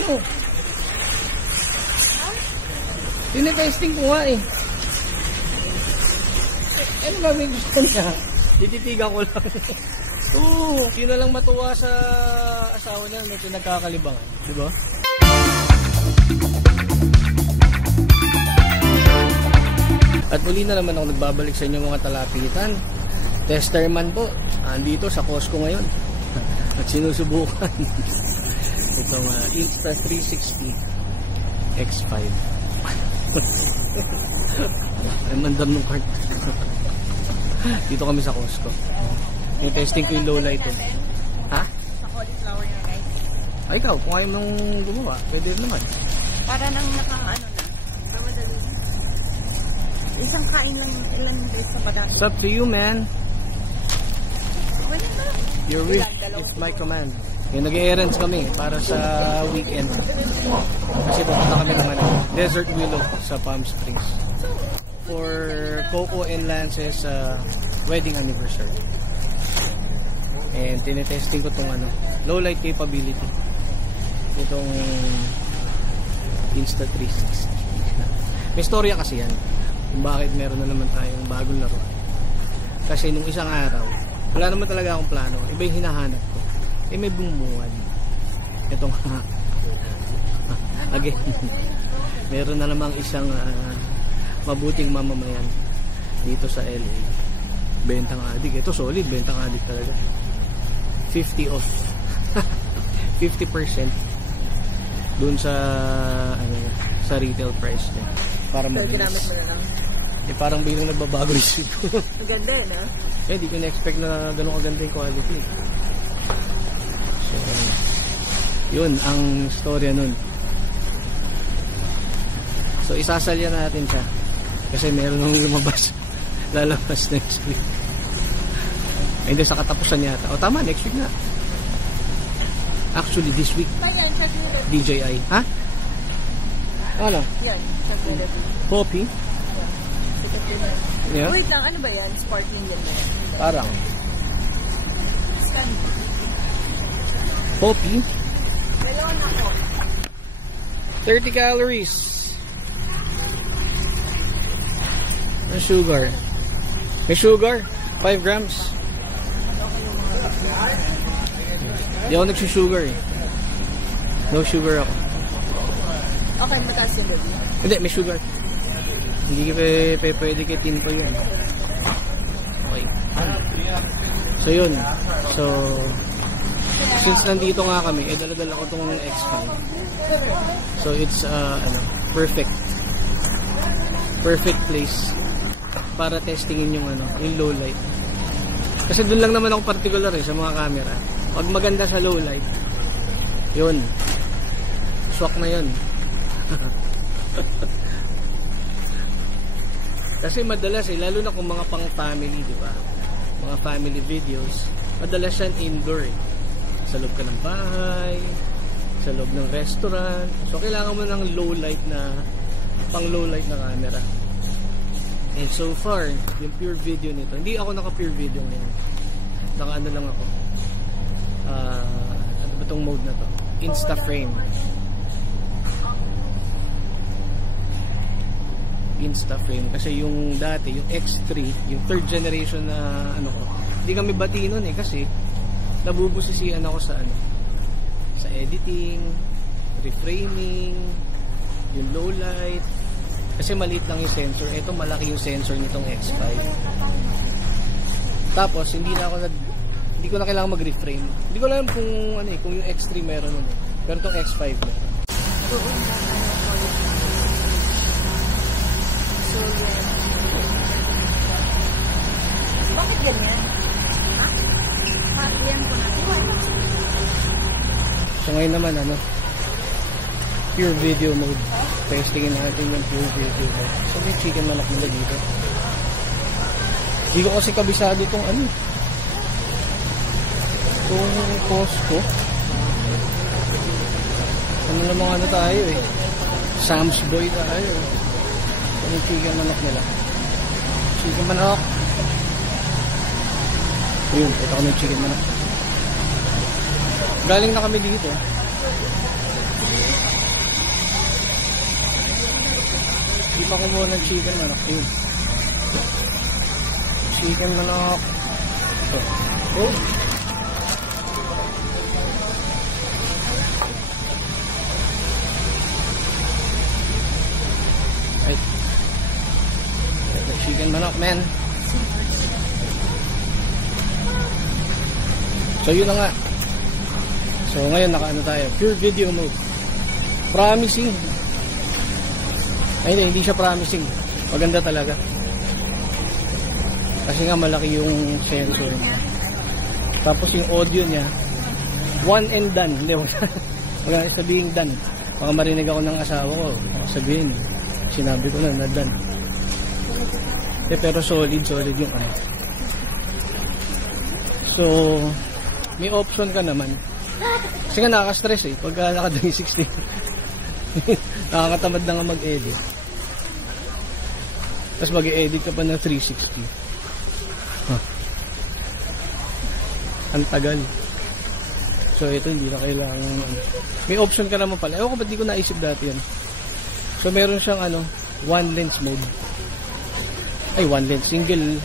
ano? Tinetesting ko nga eh. Ano ba may gusto niya? Dititigan ko lang. Oo, yun na lang matuwa sa asawa niya na pinagkakalibangan. Diba? At muli na naman ako nagbabalik sa inyo mga talapitan. Testerman po. Andito sa Costco ngayon. At sinusubukan. Itong Insta360 X5. Ay mandam ng cart. Dito kami sa Costco. Yung testing ko yung low light eh. Ha? Sa cauliflower na guys. Ay ikaw, kung ayaw nang gumawa, pwede naman. Para nang naka-ano na. Madali. Isang kain lang ilan days sa badang. It's up to you, man. Wala na. Your wish is my command. Yung nag-errands kami para sa weekend. Kasi pupunta kami ng Desert Willow sa Palm Springs. For Coco and Lance's wedding anniversary. And tinetesting ko itong low light capability. Itong Insta360. May storya kasi yan. Kung bakit meron na naman tayong bagong laro. Kasi nung isang araw, wala naman talaga akong plano. Iba yung hinahanap ko. Eh may bumuwan. Itong again. Meron na namang isang mabuting mamamayan dito sa LA. Bentang adik. Ito solid, bentang adik talaga. 50 off. 50% dun sa sa retail price niya. Para ginamit mo na lang. Eh parang bilang nagbabago yung seat ko. Maganda no? Eh di ko na-expect na ganun kaganda yung quality. So, yun ang storya nun. So isasalya natin siya. Kasi meron nang lumabas. Lalabas next week. Ay, hindi sa katapusan yata. O tama, next week na. Actually, this week. DJI. Ha? Ano? Yan. Poppy? Yeah. Wait lang, ano ba yan? Sparkling yan ba yan? Parang. Poppy? Dalawa na ako. 30 calories. No sugar. May sugar? 5 grams. Hindi ako nagsusugar eh. No sugar ako. Okay, mataas yung gabi. Hindi, may sugar. Hindi pwede kay Tinto yun. Okay. So yun. So since nandito nga kami, dala-dala ko tong X5. So it's perfect place para testingin yung yung low light. Kasi dun lang naman ako particular sa mga camera. Pag maganda sa low light, yun. Swak na yun. Kasi madalas lalo na kung mga pang family, di ba? Mga family videos, madalas yan indoor sa loob ka ng bahay, sa loob ng restaurant. So kailangan mo ng low light na pang low light na camera. And so far, yung pure video nito, hindi ako naka pure video ngayon. Naka lang ako. Ano ba tong mode na to? Insta frame. Insta frame. Kasi yung dati, yung X3, yung third generation na ko, hindi kami bati nun kasi nabubusisian ako sa sa editing, reframing, yung low light. Kasi maliit lang yung sensor. Ito malaki yung sensor nitong X5. Tapos hindi ko na kailangan mag-reframe. Hindi ko alam kung kung yung X3 meron nun. Pero itong X5 meron. Bakit ganyan? Ha? Yan ko na. So ngayon naman pure video mode. Testingin natin yung pure video mode. So may chicken manok nila dito. Hindi ko kasi kabisado itong itong Costco. Ano namang tayo Sam's Boy tayo. Ano yung chicken manok nila? Chicken manok. Ayun, ito ko na yung chicken manok. Galing na kami dito. Tikman ko muna ng chicken manok. Yun. Chicken manok. Oh. Right. Chicken manok, man. So yun na nga. So ngayon nakaano tayo, pure video mode. Promising. Ay hindi siya promising. Maganda talaga. Kasi nga malaki yung sensor niya. Tapos yung audio niya, one and done. Hindi, wag na sabihin done. Baka marinig ako ng asawa ko. Sabihin, sinabi ko na done. Pero solid yung ano. So, may option ka naman. Kasi nga nakaka-stress eh. Pagka naka-360. Nakakatamad na nga mag-edit. Tapos mag-edit ka pa ng 360. Ang tagal. So ito hindi na kailangan may option ka naman pala. Ewan ko ba't di ko naisip dati yan. So meron siyang ano, one lens mode. Ay one lens, single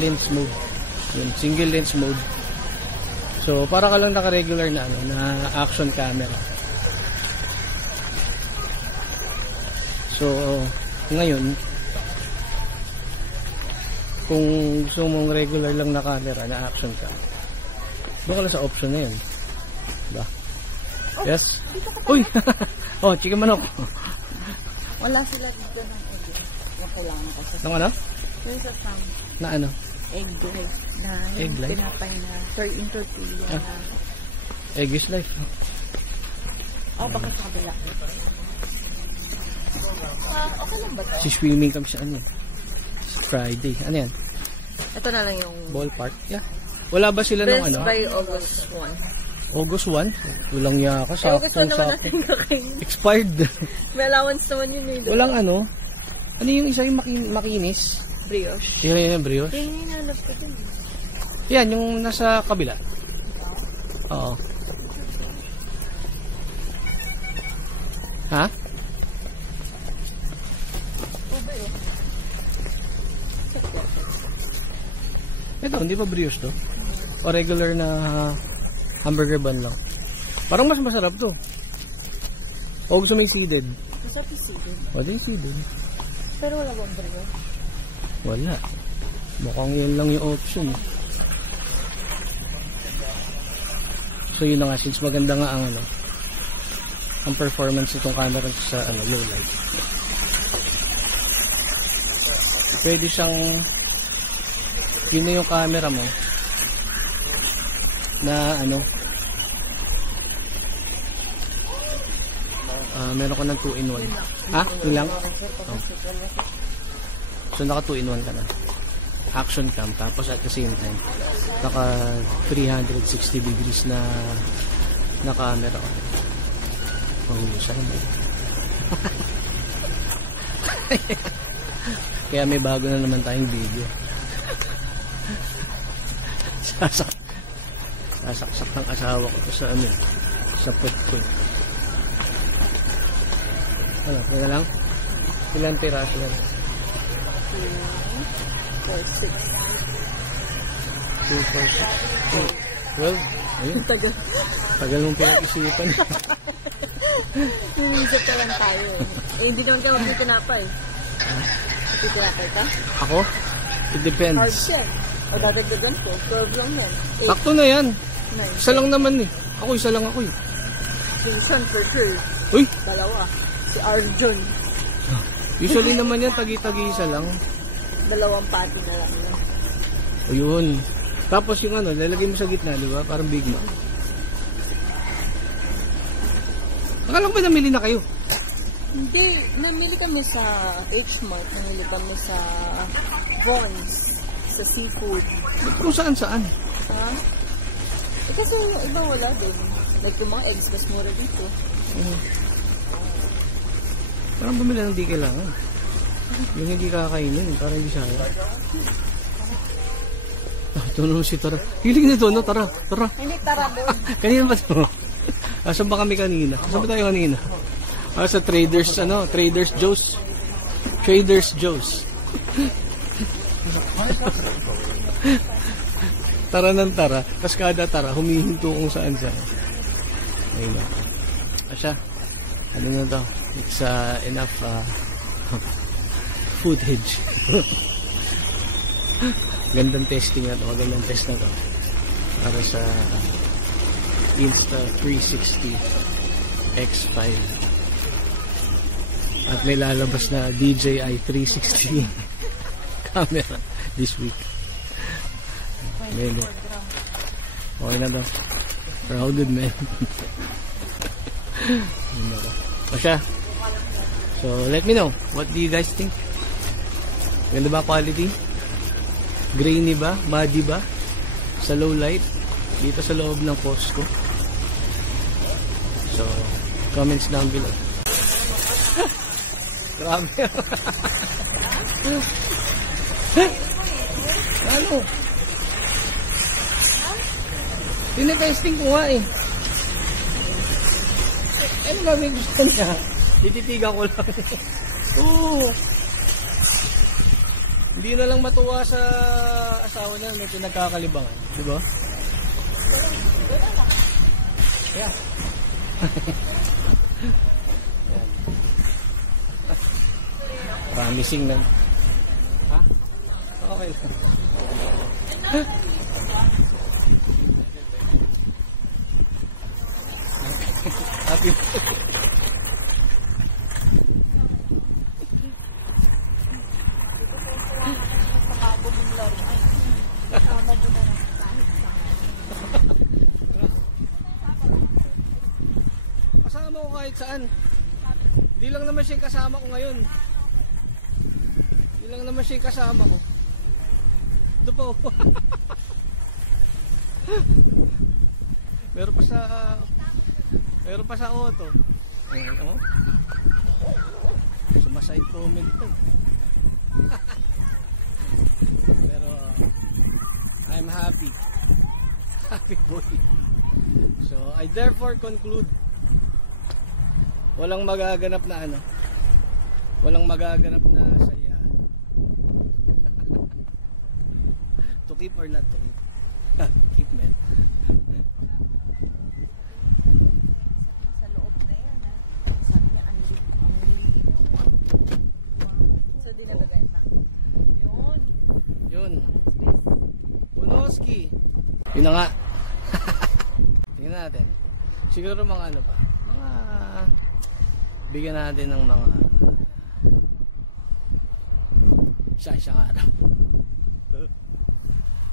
lens mode. Yun, single lens mode. So para ka lang naka-regular na ano, na action camera. So ngayon kung gusto mong regular lang na camera na action ka, doon ka lang sa option na yun. Diba? Oh, yes? Uy! Oh, chicken manok. Wala sila dito ng egg. Yung kailangan ko sa... Nang ano? There's a some na ano? egg life. Na egg yung life? pinapay na in tortilla na... Egg is life. Oh, baka sa kabila. Okay lang ba ito? Si swimming kami sa ano? Friday. Ano yan? Ito na lang yung... Ballpark? Yeah. Wala ba sila ng ano? Best by August 1. August 1? Walang yaka. August 1 naman natin kakain. Expired. May allowance naman yun eh. Walang ano? Ano yung isa yung makinis? Brioche. Yan yung brioche? Yan yung hanap ko dun. Yan, yung nasa kabila. Oo. Ha? Ito, hindi ba brioche to? O regular na hamburger bun lang? Parang mas masarap to. O gusto may seeded? Masarap yung seeded. Wala yung seeded. Pero wala bang brioche? Wala. Mukhang yan lang yung option. So yun na nga, since maganda nga ang ano, ang performance nitong camera sa ano, low light. Pwede siyang yun na yung camera mo na ano meron ka ng 2-in-1 ha? Yun lang? Oh. So naka 2-in-1 ka na action cam tapos at the same time naka 360 degrees na camera mahusay mo kaya may bago na naman tayong video. Sasaksak ng asawa ko sa ano, sa put. Ano, kaya lang? Ilang piraso lang? 2, 4, 6 12? Ayun. Tagal mong pinag-isipan. Hinisip ka lang tayo eh. Hindi naman ka magtitinapay. Magtitinapay ka? Ako? It depends. Hard shell. O dadagdagan ko. 12 lang yan. Sakto na yan. Isa lang naman eh. Isa lang ako eh. Pinsan for sure. Uy! Dalawa. Si Arjun. Usually naman yan, tagi-tagi isa lang. 2 pati na lang. Ayun. Tapos yung ano, lalagay mo sa gitna, di ba? Parang Big Mac. Akala ko ba namili na kayo? Hindi. Namili kami sa H-Mart. Namili kami sa Vons. Sa seafood. Kung saan-saan? Ha? Kasi yung iba wala din. Like yung mga eggs, mas mura dito. Parang bumili ng di kailangan. Yung hindi kakainin, parang hindi sayang. Ito naman si Tara. Hiling nito, no? Tara. Hindi, Tara doon. Kanina ba ito? Saan ba kami kanina? Saan ba tayo kanina? Sa Traders Joe's. Trader's Joe's. Tara ng tara. Tapos kada tara, humihinto kung saan saan. Ayun na. Asya. Ano na to? It's enough footage. Gandang testing na to. Magandang test na to. Para sa Insta360 X5. At may lalabas na DJI 360 camera this week. Okay na to. We're all good, man. O siya. So, let me know. What do you guys think? Ganda ba quality? Grainy ba? Muddy ba? Sa low light? Dito sa loob ng Costco. So, comments down below. Grabe. Ano? Tinetesting ko nga eh. Ano ba may gusto niya? Tititigan ko lang. Oo. Hindi na lang matuwa sa asawa niya. May pinagkakalibangan. Diba? Yeah. Promising na. Ha? Okay lang. Happy kasama ko kahit saan. Hindi lang naman siya kasama ko ngayon. Hindi lang naman siya kasama ko. Ito po. Meron pa sa auto. Ayan, oh. Sumaside comment to. Pero I'm happy. Happy boy. So I therefore conclude, walang magaganap na ano. Walang magaganap na saya. To keep or not to keep? Keep, man. Yun na nga. Tingnan natin. Siguro mga ano pa. Mga bigyan natin ng mga isang araw.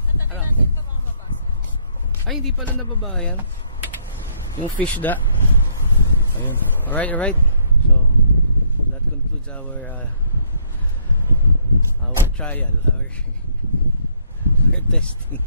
Matagal natin pa mga mabasa. Ay, hindi pala nababa yan. Yung fish da. Ayun. Alright. So, that concludes our trial. Our testing.